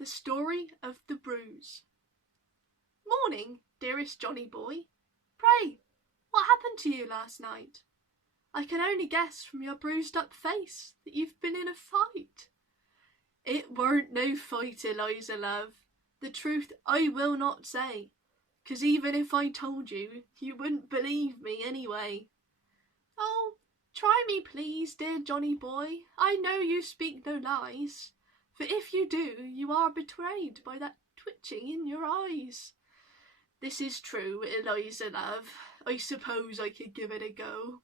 The Story of the Bruise. Morning, dearest Johnny boy. Pray, what happened to you last night? I can only guess from your bruised up face that you've been in a fight. It weren't no fight, Eliza, love. The truth I will not say, 'cause even if I told you, you wouldn't believe me anyway. Oh, try me please, dear Johnny boy. I know you speak no lies. For if you do, you are betrayed by that twitching in your eyes. This is true, Eliza, love. I suppose I could give it a go.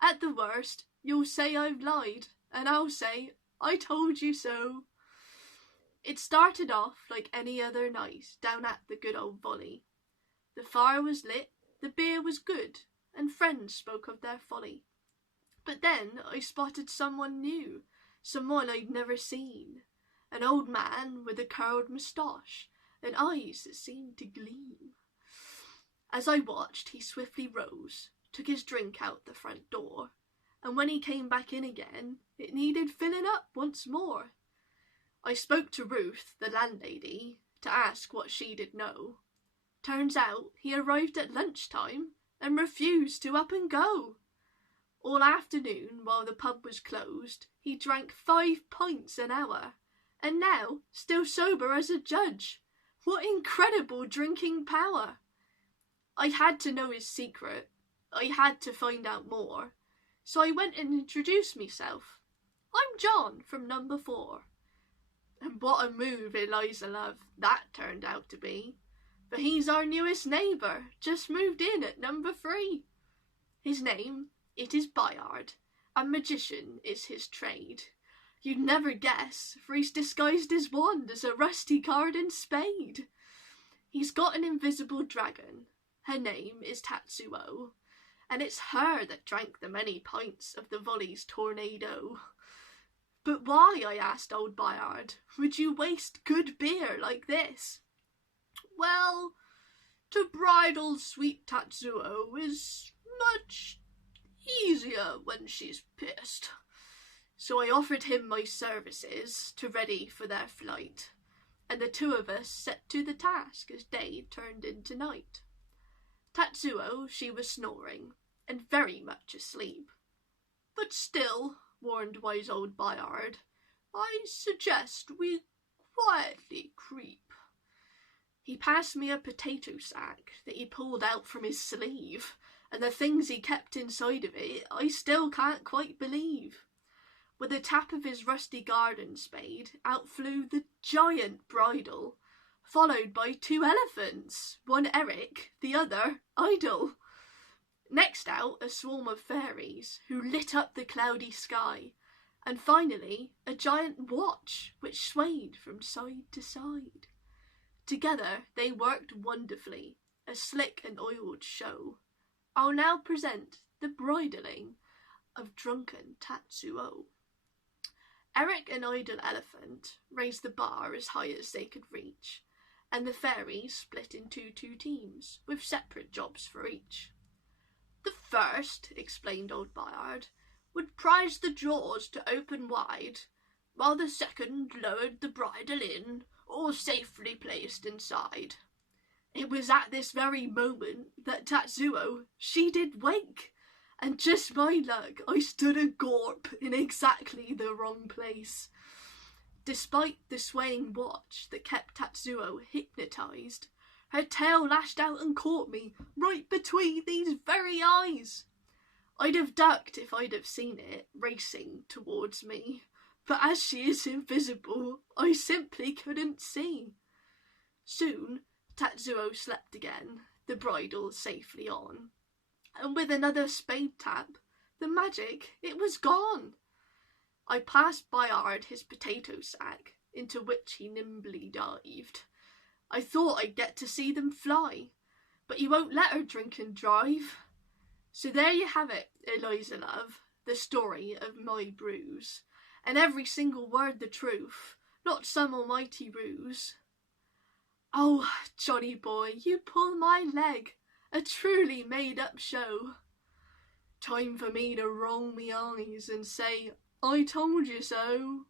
At the worst, you'll say I've lied, and I'll say I told you so. It started off like any other night down at the good old Volley. The fire was lit, the beer was good, and friends spoke of their folly. But then I spotted someone new, someone I'd never seen. An old man with a curled moustache and eyes that seemed to gleam. As I watched, he swiftly rose, took his drink out the front door, and when he came back in again, it needed filling up once more. I spoke to Ruth, the landlady, to ask what she did know. Turns out he arrived at lunchtime and refused to up and go. All afternoon, while the pub was closed, he drank 5 pints an hour. And now, still sober as a judge. What incredible drinking power! I had to know his secret. I had to find out more. So I went and introduced myself. I'm John from number 4. And what a move, Eliza, love, that turned out to be. For he's our newest neighbour, just moved in at number 3. His name, it is Bayard, and magician is his trade. You'd never guess, for he's disguised his wand as a rusty garden spade. He's got an invisible dragon. Her name is Tatsuo, and it's her that drank the many pints of the Volley's tornado. But why, I asked old Bayard, would you waste good beer like this? Well, to bridle sweet Tatsuo is much easier when she's pissed. So I offered him my services to ready for their flight, and the two of us set to the task as day turned into night. Tatsuo, she was snoring, and very much asleep. But still, warned wise old Bayard, I suggest we quietly creep. He passed me a potato sack that he pulled out from his sleeve, and the things he kept inside of it I still can't quite believe. With a tap of his rusty garden spade, out flew the giant bridle, followed by 2 elephants, one Eric, the other Idle. Next out a swarm of fairies, who lit up the cloudy sky, and finally a giant watch, which swayed from side to side. Together they worked wonderfully, a slick and oiled show. I'll now present the bridling of drunken Tatsuo. Eric and Idle Elephant raised the bar as high as they could reach, and the fairies split into 2 teams, with separate jobs for each. The first, explained old Bayard, would prise the drawers to open wide, while the second lowered the bridle in, all safely placed inside. It was at this very moment that Tatsuo, she did wake, and just my luck, I stood a gorp in exactly the wrong place. Despite the swaying watch that kept Tatsuo hypnotised, her tail lashed out and caught me right between these very eyes. I'd have ducked if I'd have seen it racing towards me, but as she is invisible, I simply couldn't see. Soon, Tatsuo slept again, the bridle safely on. And with another spade tap, the magic, it was gone. I passed Bayard his potato sack, into which he nimbly dived. I thought I'd get to see them fly, but you won't let her drink and drive. So there you have it, Eliza, love, the story of my bruise, and every single word the truth, not some almighty ruse. Oh, Johnny boy, you pull my leg, a truly made-up show. Time for me to roll me eyes and say, I told you so.